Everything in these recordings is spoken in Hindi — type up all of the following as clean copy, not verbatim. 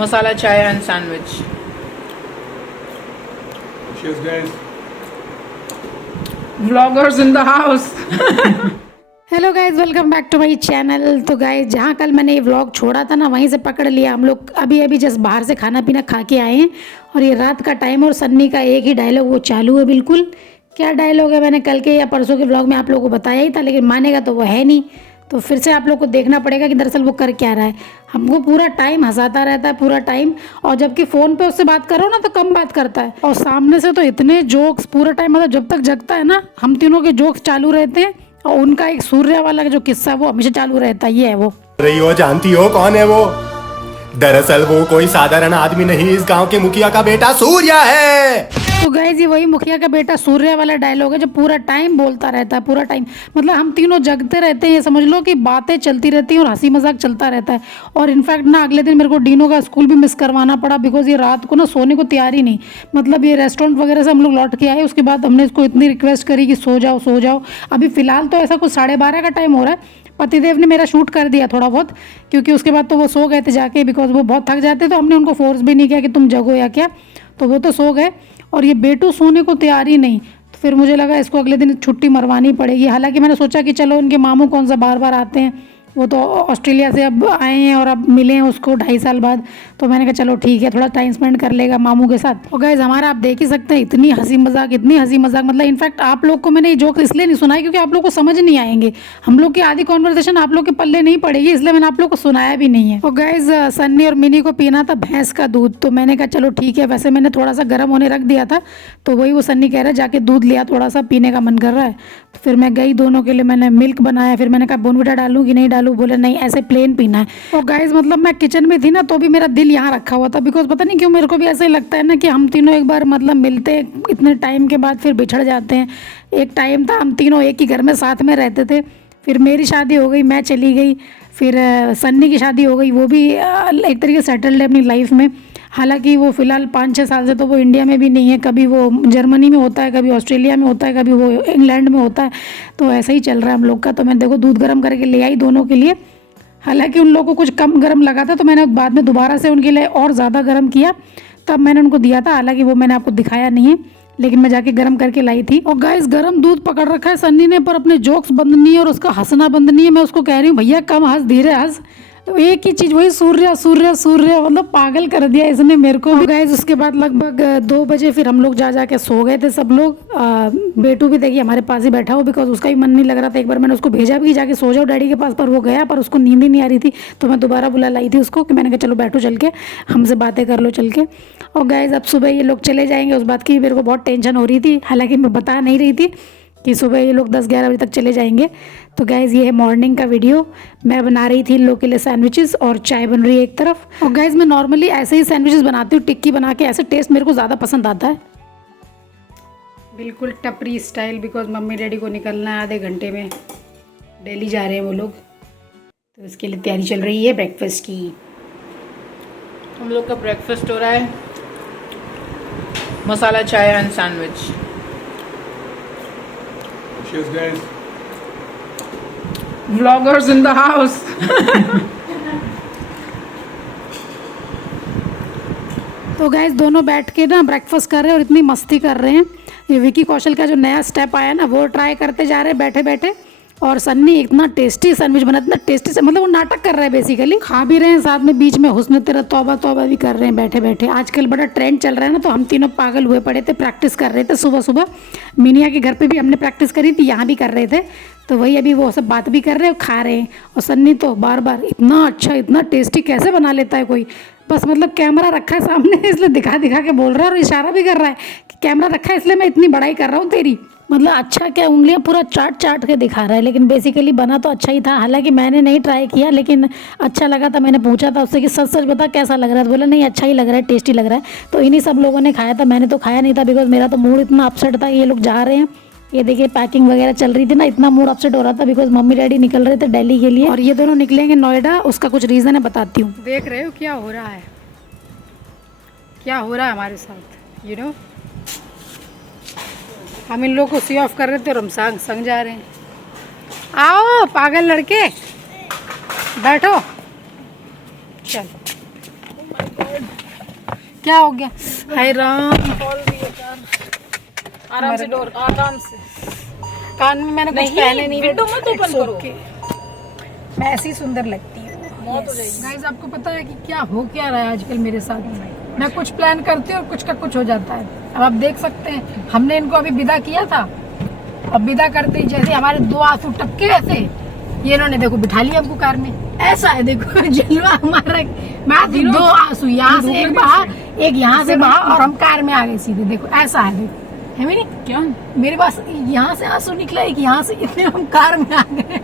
masala chai and sandwich. Cheers, guys. Vloggers in the house. Hello guys, welcome back to my channel. तो गाइज, जहाँ कल मैंने ये व्लॉग छोड़ा था ना, वहीं से पकड़ लिया। हम लोग अभी अभी जस्ट बाहर से खाना पीना खा के आए हैं और ये रात का टाइम है और सन्नी का एक ही डायलॉग वो चालू है। बिल्कुल क्या डायलॉग है, मैंने कल के या परसों के व्लॉग में आप लोगों को बताया ही था, लेकिन मानेगा तो वो है नहीं। तो फिर से आप लोग को देखना पड़ेगा कि दरअसल वो कर क्या रहा है। हमको पूरा टाइम हंसाता रहता है, पूरा टाइम। और जबकि फ़ोन पे उससे बात करो ना तो कम बात करता है, और सामने से तो इतने जोक्स पूरा टाइम, मतलब जब तक जगता है ना हम तीनों के जोक्स चालू रहते हैं। और उनका एक सूर्य वाला जो किस्सा वो हमेशा चालू रहता है। ये है वो। रही हो, जानती हो कौन है वो? दरअसल वो कोई साधारण आदमी नहीं, इस गांव के मुखिया का बेटा सूर्य है। तो गाइस, ये वही मुखिया का बेटा सूर्य वाला डायलॉग है जो पूरा टाइम बोलता रहता है, पूरा टाइम। मतलब हम तीनों जगते रहते हैं, ये समझ लो कि बातें चलती रहती हैं और हंसी मजाक चलता रहता है। और इनफैक्ट ना अगले दिन मेरे को डीनो का स्कूल भी मिस करवाना पड़ा, बिकॉज ये रात को ना सोने को तैयार ही नहीं। मतलब ये रेस्टोरेंट वगैरह से हम लोग लौट के आए, उसके बाद हमने इसको इतनी रिक्वेस्ट करी कि सो जाओ सो जाओ। अभी फ़िलहाल तो ऐसा कुछ 12:30 का टाइम हो रहा है। पतिदेव ने मेरा शूट कर दिया थोड़ा बहुत, क्योंकि उसके बाद तो वो सो गए थे जाके, बिकॉज वो बहुत थक जाते। तो हमने उनको फोर्स भी नहीं किया कि तुम जगो या क्या, तो वो तो सो गए। और ये बेटू सोने को तैयार ही नहीं। तो फिर मुझे लगा इसको अगले दिन छुट्टी मरवानी पड़ेगी। हालांकि मैंने सोचा कि चलो इनके मामू कौन सा बार बार आते हैं, वो तो ऑस्ट्रेलिया से अब आए हैं और अब मिले हैं उसको 2.5 साल बाद। तो मैंने कहा चलो ठीक है, थोड़ा टाइम स्पेंड कर लेगा मामू के साथ। और गाइस, हमारा आप देख ही सकते हैं इतनी हंसी मजाक, इतनी हंसी मजाक। मतलब इनफैक्ट आप लोग को मैंने ये जोक इसलिए नहीं सुनाया क्योंकि आप लोग को समझ नहीं आएंगे। हम लोग की आधी कॉन्वर्सेशन आप लोग के पल्ले नहीं पड़ेगी, इसलिए मैंने आप लोग को सुनाया भी नहीं है। और गाइस, सन्नी और मिनी को पीना था भैंस का दूध, तो मैंने कहा चलो ठीक है। वैसे मैंने थोड़ा सा गर्म होने रख दिया था, तो वही वो सन्नी कह रहा है जाके दूध लिया, थोड़ा सा पीने का मन कर रहा है। तो फिर मैं गई, दोनों के लिए मैंने मिल्क बनाया। फिर मैंने कहा बोनविटा डालूँ कि नहीं डालूँ, बोले नहीं ऐसे प्लेन पीना है। और गाइस, मतलब मैं किचन में थी ना तो भी मेरा दिल यहाँ रखा हुआ था, बिकॉज पता नहीं क्यों मेरे को भी ऐसा ही लगता है ना कि हम तीनों एक बार मतलब मिलते हैं इतने टाइम के बाद, फिर बिछड़ जाते हैं। एक टाइम था हम तीनों एक ही घर में साथ में रहते थे, फिर मेरी शादी हो गई, मैं चली गई, फिर सन्नी की शादी हो गई, वो भी एक तरीके से सेटल्ड है अपनी लाइफ में। हालांकि वो फ़िलहाल 5-6 साल से तो वो इंडिया में भी नहीं है, कभी वो जर्मनी में होता है, कभी ऑस्ट्रेलिया में होता है, कभी वो इंग्लैंड में होता है। तो ऐसा ही चल रहा है हम लोग का। तो मैं देखो दूध गर्म करके ले आई दोनों के लिए। हालांकि उन लोगों को कुछ कम गर्म लगा था, तो मैंने बाद में दोबारा से उनके लिए और ज़्यादा गर्म किया, तब मैंने उनको दिया था। हालांकि वो मैंने आपको दिखाया नहीं है, लेकिन मैं जाके गर्म करके लाई थी। और गाइस, गर्म दूध पकड़ रखा है सन्नी ने, पर अपने जोक्स बंद नहीं है और उसका हंसना बंद नहीं है। मैं उसको कह रही हूँ भैया कम हंस, धीरे हंस। एक ही चीज़ वही सूर्य सूर्य सूर्य, मतलब पागल कर दिया इसने मेरे को भी। गाइस, उसके बाद लगभग 2 बजे फिर हम लोग जा के सो गए थे सब लोग। बेटू भी देखिए हमारे पास ही बैठा हो, बिकॉज उसका भी मन नहीं लग रहा था। एक बार मैंने उसको भेजा भी जाके सो जाओ डैडी के पास, पर वो गया, पर उसको नींद ही नहीं आ रही थी। तो मैं दोबारा बुला लाई थी उसको कि मैंने कहा चलो बैठो चल के, हमसे बातें कर लो चल के। और गाइस, अब सुबह ये लोग चले जाएंगे, उस बात की मेरे को बहुत टेंशन हो रही थी। हालांकि मैं बता नहीं रही थी कि सुबह ये लोग 10-11 बजे तक चले जाएंगे। तो गाइज़, ये है मॉर्निंग का वीडियो। मैं बना रही थी इन लोग के लिए सैंडविचेस और चाय बन रही है एक तरफ। और गाइज़, मैं नॉर्मली ऐसे ही सैंडविचेस बनाती हूँ, टिक्की बना के। ऐसे टेस्ट मेरे को ज़्यादा पसंद आता है, बिल्कुल टपरी स्टाइल। बिकॉज मम्मी डैडी को निकलना है आधे घंटे में, दिल्ली जा रहे हैं वो लोग, तो इसके लिए तैयारी चल रही है ब्रेकफास्ट की। हम लोग का ब्रेकफास्ट हो रहा है मसाला चाय and sandwich. Cheers, guys. Vloggers in the house. तो गाइज, दोनों बैठ के ना ब्रेकफास्ट कर रहे हैं और इतनी मस्ती कर रहे हैं। ये विकी कौशल का जो नया स्टेप आया ना, वो ट्राई करते जा रहे हैं बैठे बैठे। और सन्नी इतना टेस्टी सैंडविच बना, इतना टेस्टी से, मतलब वो नाटक कर रहे हैं बेसिकली, खा भी रहे हैं साथ में, बीच में हुस्न तेरा तौबा तौबा भी कर रहे हैं बैठे बैठे। आजकल बड़ा ट्रेंड चल रहा है ना, तो हम तीनों पागल हुए पड़े थे, प्रैक्टिस कर रहे थे सुबह सुबह। मिनिया के घर पे भी हमने प्रैक्टिस करी थी, यहाँ भी कर रहे थे। तो वही अभी वो सब बात भी कर रहे हैं और खा रहे हैं। और सन्नी तो बार बार इतना अच्छा इतना टेस्टी कैसे बना लेता है कोई, बस मतलब कैमरा रखा है सामने इसलिए दिखा दिखा के बोल रहा है और इशारा भी कर रहा है कि कैमरा रखा है इसलिए मैं इतनी बड़ाई कर रहा हूँ तेरी। मतलब अच्छा क्या, उंगलियां पूरा चाट चाट के दिखा रहा है, लेकिन बेसिकली बना तो अच्छा ही था। हालांकि मैंने नहीं ट्राई किया, लेकिन अच्छा लगा था। मैंने पूछा था उससे कि सच सच बता कैसा लग रहा है, तो बोला नहीं अच्छा ही लग रहा है, टेस्टी लग रहा है। तो इन्हीं सब लोगों ने खाया था, मैंने तो खाया नहीं था, बिकॉज मेरा तो मूड इतना अपसेट था। ये लोग जा रहे हैं, ये देखिए पैकिंग वगैरह चल रही थी ना, इतना मूड अपसेट हो रहा था बिकॉज मम्मी डैडी निकल रहे थे दिल्ली के लिए, और ये दोनों निकलेंगे नोएडा। उसका कुछ रीज़न है, बताती हूँ। देख रहे हो क्या हो रहा है, क्या हो रहा है हमारे साथ, यू नो। हम इन लोगों को सी ऑफ कर रहे थे और हम संग जा रहे हैं। आओ पागल लड़के, बैठो, चल क्या हो गया? हाय राम, आराम से डोर, आराम से। कान में मैंने कुछ पहने नहीं। विंडो मत ओपन करो। मैं ऐसी सुंदर लगती हूँ। मौत हो जाएगी। गाइस, आपको पता है कि क्या हो क्या रहा है आजकल मेरे साथ? मैं कुछ प्लान करती हूँ और कुछ का कुछ हो जाता है। अब आप देख सकते हैं, हमने इनको अभी विदा किया था। अब विदा करते ही जैसे हमारे 2 आंसू टपके ऐसे, ये इन्होंने देखो बिठा लिया हमको कार में। ऐसा है देखो जलवा हमारा। मैं 2 आंसू यहाँ से एक बहा, एक यहाँ से बहा, और हम कार में आ गए सीधे। देखो ऐसा है, देखो है मेरी क्या मेरे पास यहाँ से आंसू निकला, एक यहाँ से, इतने हम कार में आ गए।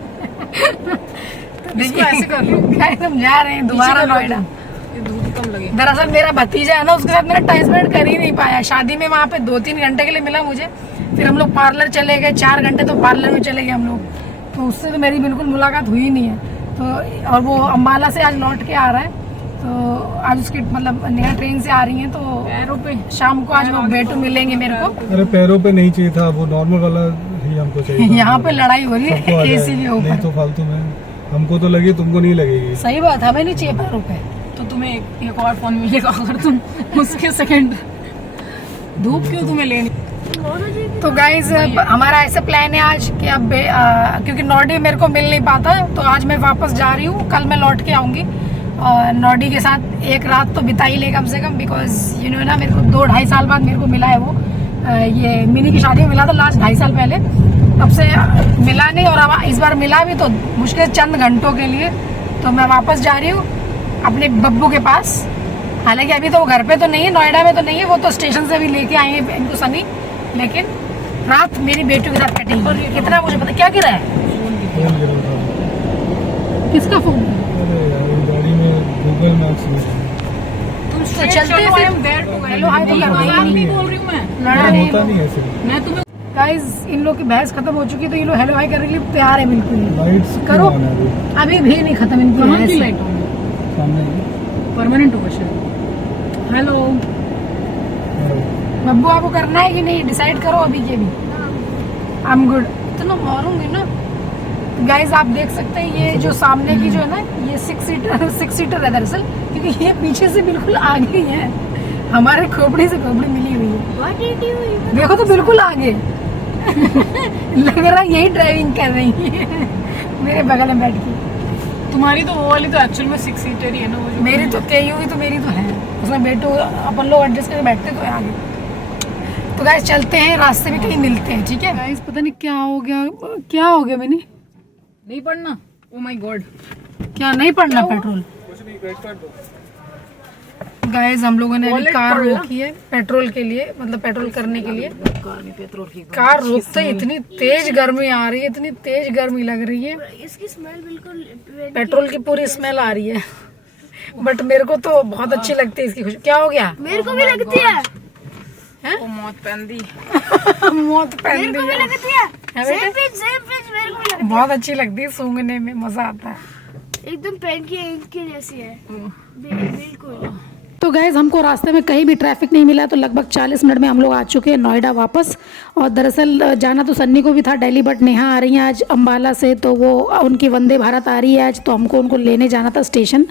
इसको ऐसे कर लो। गाइस, हम जा रहे हैं दोबारा नोएडा। ये धूप कम लगे। दरअसल मेरा भतीजा है ना, उसके साथ मेरा टाइम स्पेंड कर ही नहीं पाया। शादी में वहाँ पे 2-3 घंटे के लिए मिला मुझे। फिर हम लोग पार्लर चले गए, 4 घंटे तो पार्लर में चले गए हम लोग। तो उससे तो मेरी बिल्कुल मुलाकात हुई नहीं है। तो और वो अम्बाला से आज लौट के आ रहा है। तो आज उसकी मतलब नया ट्रेन से आ रही है, तो पैरों पे शाम को आज वो बेटू मिलेंगे मेरे को। अरे पैरों पे नहीं चाहिए था, वो नॉर्मल वाला ही हमको चाहिए था। यहाँ पे लड़ाई हो रही सबको आ है जाए। एसी के नहीं ऊपर। तो फालतू में हमको तो लगी, तुमको नहीं लगेगी। सही बात, हमें नहीं चाहिए पैरों पे। तो तुम्हें एक और फोन मिलेगा अगर तुम उसके सेकंड। धूप क्यों तुम्हें लेनी? तो गाइज, हमारा ऐसा प्लान है आज कि अब क्योंकि नॉडी मेरे को मिल नहीं पाता, तो आज मैं वापस जा रही हूँ। कल मैं लौट के आऊंगी और नॉडी के साथ एक रात तो बिता ही ले कम से कम। बिकॉज यू नो ना, मेरे को 2-2.5 साल बाद मेरे को मिला है वो। ये मिनी की शादी में मिला था लास्ट 2.5 साल पहले, तब से मिला नहीं। और अब इस बार मिला भी तो मुश्किल चंद घंटों के लिए। तो मैं वापस जा रही हूँ अपने बब्बू के पास। हालांकि अभी तो वो घर पे तो नहीं है, नोएडा में तो नहीं है, वो तो स्टेशन से भी लेके आएंगे इनको सनी। लेकिन रात मेरी बेटी के साथ कटेगी। कितना मुझे पता, क्या गिरा है? फोन गिरा था। किसका फोन? अरे यार, ये गाड़ी में गूगल मैप्स नहीं था। तुम तो चलते हैं फिर। हेलो हाय तो करवाई नहीं नहीं। बोल रही हूँ मैं। लड़ा नहीं होता नहीं ऐसे। मैं तुम्हें गाइस, इन लोग की बहस खत्म हो चुकी है, तो ये लोग हेलो हाय करने के लिए तैयार है बिल्कुल ही। लाइट्स करो। क्यों ऑन है अभी भी नहीं खत्म इनकी कहाँ की बहस। लाइट होगी? सामने? परमानेंट होगा शायद। हेलो, बब्बू आपको करना है कि नहीं, डिसाइड करो अभी के भी। I am good. इतना मारूंगी ना। गाइज, आप देख सकते हैं ये जो सामने की जो है ना, ये 6 सीटर है दरअसल, क्योंकि ये पीछे से बिल्कुल आगे ही है। हमारे खोपड़ी से खोपड़ी मिली हुई है। देखो तो बिल्कुल आगे। लग रहा है यही ड्राइविंग कर रही है मेरे बगल में बैठ के। तुम्हारी तो वो वाली तो एक्चुअल में 6 सीटर ही है ना वो जो। मेरी तो कही हुई, तो मेरी तो है उसमें बैठो, अपन लोग एडजस्ट करके बैठते तो है आगे। तो गाइस चलते हैं, रास्ते में कहीं मिलते हैं, ठीक है? गाइस पता नहीं क्या हो गया मैंने। नहीं पढ़ना? ओ माय गॉड, क्या नहीं पड़ना पेट्रोल? गाइस, हम लोगों ने अभी वॉलेट कार पड़ रहा? रोकी है पेट्रोल के लिए, मतलब पेट्रोल करने के लिए। कार में पेट्रोल की कार रोकते ही इतनी तेज गर्मी आ रही है, इतनी तेज गर्मी लग रही है। इसकी स्मेल बिल्कुल पेट्रोल की पूरी स्मेल आ रही है। बट मेरे को तो बहुत अच्छी लगती है इसकी खुशबू। क्या हो गया? मेरे को भी लगती है। वो मौत पहन दी। मौत पहन मेरे को दी भी है। लगती है। है बेटे? सेम पिच मेरे को भी लगती बहुत अच्छी लगती है, सूंघने में मजा आता है। है। एकदम पेन की इंक की जैसी है। बिल्कुल। तो गैस, हमको रास्ते में कहीं भी ट्रैफिक नहीं मिला, तो लगभग 40 मिनट में हम लोग आ चुके हैं नोएडा वापस। और दरअसल जाना तो सन्नी को भी था दिल्ली, बट नेहा आ रही हैं आज अम्बाला से, तो वो उनकी वंदे भारत आ रही है आज, तो हमको उनको लेने जाना था स्टेशन।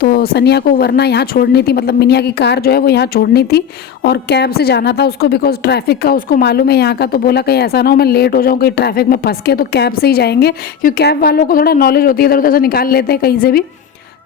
तो सनिया को वरना यहाँ छोड़नी थी, मतलब मिनिया की कार जो है वो यहाँ छोड़नी थी, और कैब से जाना था उसको, बिकॉज ट्रैफिक का उसको मालूम है यहाँ का। तो बोला कहीं ऐसा ना हो मैं लेट हो जाऊँ कहीं ट्रैफिक में फंस के, तो कैब से ही जाएंगे, क्योंकि कैब वालों को थोड़ा नॉलेज होती है, इधर उधर से निकाल लेते हैं कहीं से भी।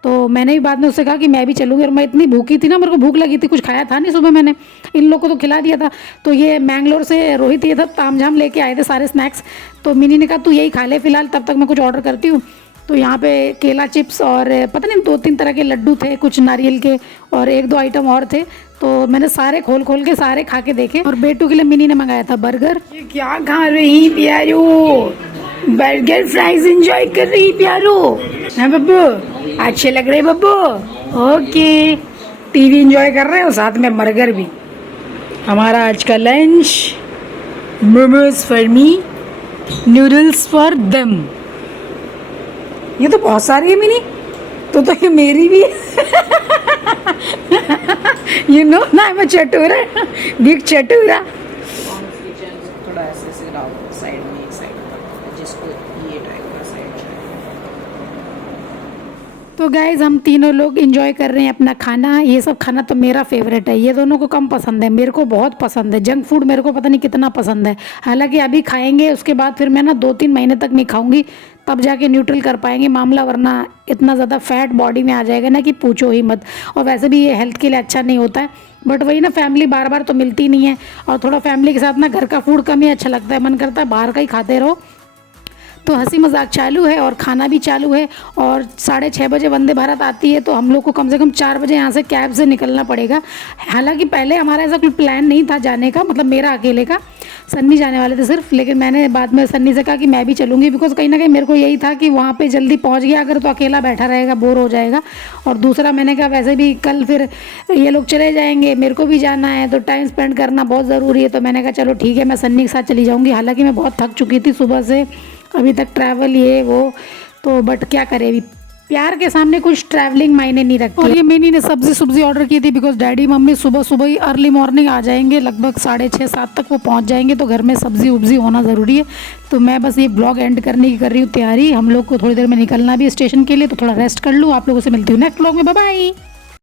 तो मैंने भी बाद में उससे कहा कि मैं भी चलूँगी, और मैं इतनी भूखी थी ना, मेरे को भूख लगी थी, कुछ खाया था नहीं सुबह मैंने, इन लोग को तो खिला दिया था। तो ये मैंगलोर से रोहित ये था तामझाम लेके आए थे सारे स्नैक्स, तो मिनी ने कहा तू यही खा ले फिलहाल, तब तक मैं कुछ ऑर्डर करती हूँ। तो यहाँ पे केला चिप्स और पता नहीं 2-3 तरह के लड्डू थे, कुछ नारियल के, और 1-2 आइटम और थे। तो मैंने सारे खोल के सारे खा के देखे। और बेटू के लिए मिनी ने मंगाया था बर्गर। ये क्या खा रही प्यारो? बर्गर फ्राइज एंजॉय कर रही प्यारो? हाँ बब्बू, अच्छे लग रहे बब्बू? ओके, टीवी एंजॉय कर रहे हो, साथ में बर्गर भी। हमारा आज का lunch, momos for me, noodles for them. ये तो बहुत सारी है मिनी, तो ये मेरी भी है। यू नो ना, मैं चटूरा, बिग चटूरा। थोड़ा ऐसे से डाल साइड में, एक साइड पर, जिसको ये टाइप का साइड। तो गाइज हम तीनों लोग एंजॉय कर रहे हैं अपना खाना। ये सब खाना तो मेरा फेवरेट है, ये दोनों को कम पसंद है, मेरे को बहुत पसंद है। जंक फूड मेरे को पता नहीं कितना पसंद है। हालांकि अभी खाएंगे, उसके बाद फिर मैं ना 2-3 महीने तक नहीं खाऊंगी, तब जाके न्यूट्रल कर पाएंगे मामला, वरना इतना ज़्यादा फैट बॉडी में आ जाएगा ना कि पूछो ही मत। और वैसे भी ये हेल्थ के लिए अच्छा नहीं होता है। बट वही ना, फैमिली बार बार तो मिलती नहीं है, और थोड़ा फैमिली के साथ ना घर का फूड कम ही अच्छा लगता है, मन करता है बाहर का ही खाते रहो। तो हंसी मजाक चालू है और खाना भी चालू है। और 6:30 बजे वंदे भारत आती है, तो हम लोग को कम से कम 4 बजे यहाँ से कैब से निकलना पड़ेगा। हालांकि पहले हमारा ऐसा कोई प्लान नहीं था जाने का, मतलब मेरा अकेले का, सन्नी जाने वाले थे सिर्फ। लेकिन मैंने बाद में सन्नी से कहा कि मैं भी चलूँगी, बिकॉज कहीं ना कहीं मेरे को यही था कि वहाँ पे जल्दी पहुँच गया अगर तो अकेला बैठा रहेगा, बोर हो जाएगा। और दूसरा मैंने कहा वैसे भी कल फिर ये लोग चले जाएंगे, मेरे को भी जाना है, तो टाइम स्पेंड करना बहुत ज़रूरी है। तो मैंने कहा चलो ठीक है, मैं सन्नी के साथ चली जाऊँगी। हालाँकि मैं बहुत थक चुकी थी सुबह से अभी तक, ट्रैवल ये वो, तो बट क्या करें, अभी प्यार के सामने कुछ ट्रैवलिंग मायने नहीं रखती। और ये मैंने ने सब्जी ऑर्डर की थी, बिकॉज डैडी मम्मी सुबह सुबह ही अर्ली मॉर्निंग आ जाएंगे, लगभग 6:30-7 तक वो पहुंच जाएंगे, तो घर में सब्जी उब्जी होना ज़रूरी है। तो मैं बस ये ब्लॉग एंड करने की कर रही हूँ तैयारी। हम लोग को थोड़ी देर में निकलना भी स्टेशन के लिए, तो थोड़ा रेस्ट कर लूँ। आप लोगों से मिलती हूँ नेक्स्ट ब्लॉग में, बाय बाय।